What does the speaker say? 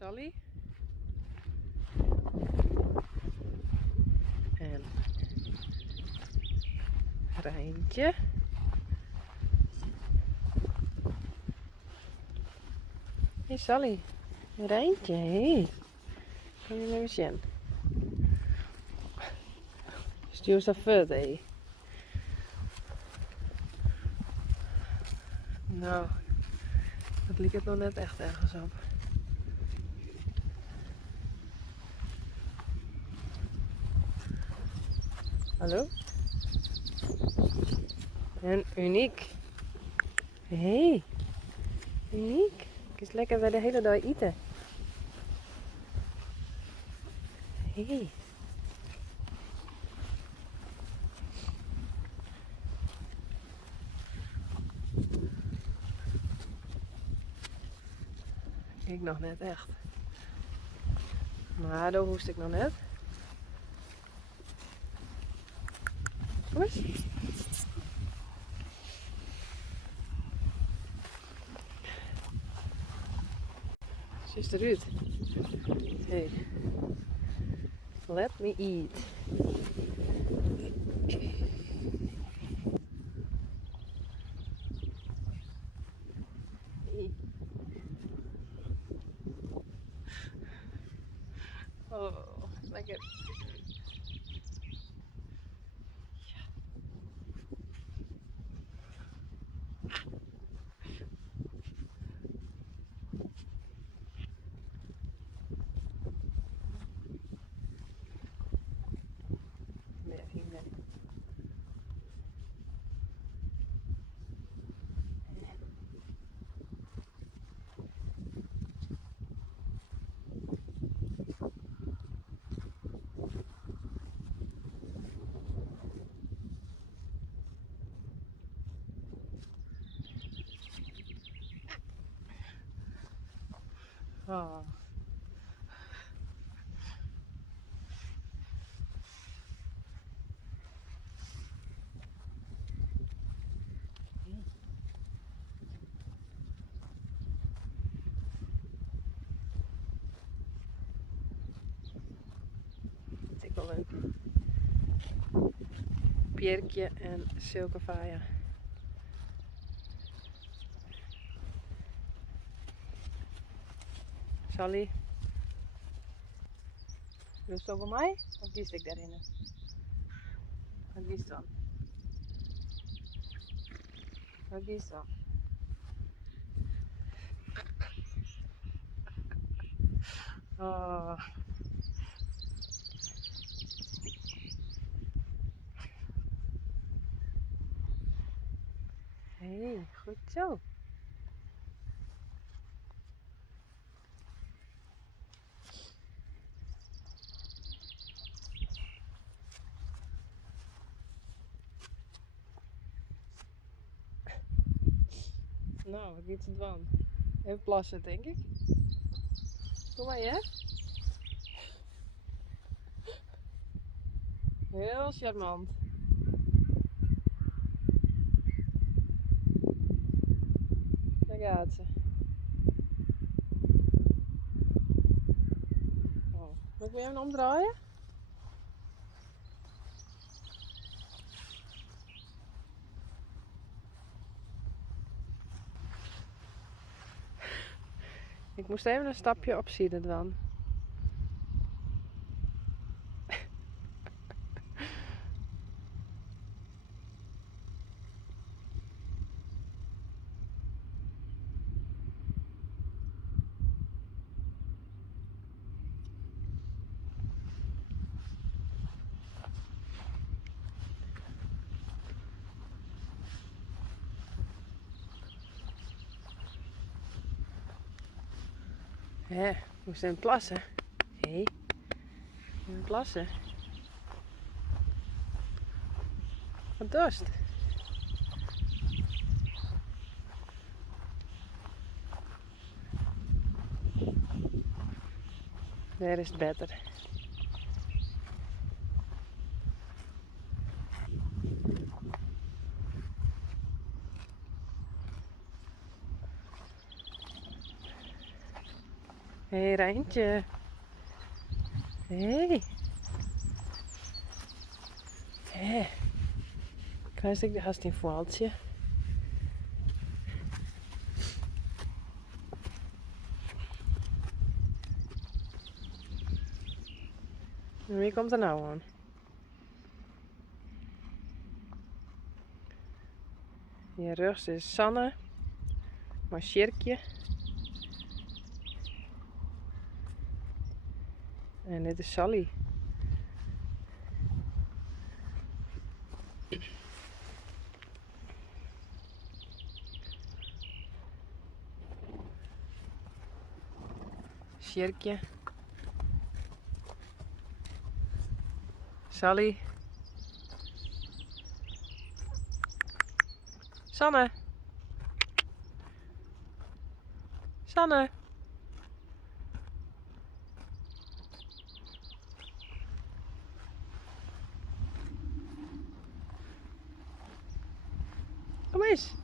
Sally. En Rijntje. Hey Sally. Rijntje, hey. Kom je even zien? Stuur ze verder, hey. Nou, dat liep het nog net echt ergens op. Hallo? En Uniek. Hey, Uniek. Kijk eens lekker bij de hele dag eten. Hey. Ik nog net echt. Maar dat hoest ik nog net. Kom eens. Zuster Ruud. Hey. Let me eat. Hey. Oh, lekker. Nee, hier nee. Oh. Dat is wel leuk. Pierkje en Silkevaya. Sally. Wil je over mij? Of kies ik daarin? Wat kies dan? Wat kies dan? Oh. Hey, goed zo. Nou, wat is het dan? Even plassen, denk ik. Kom maar, hè? Heel charmant. Daar gaat ze. Oh, moet ik weer even omdraaien? Ik moest even een stapje opzien dan. Hé, moest even plassen. Hé, even plassen. Wat dorst. Daar is het beter. Hé, hey, Rijntje. Hé. Hey. Hé. Klein stukje hast in voaltje. En wie komt er nou aan? Hier rechts is Sanne. Marcheertje. En dit is Sally. Sjerkje. Sally. Sanne. Sanne. Kom eens.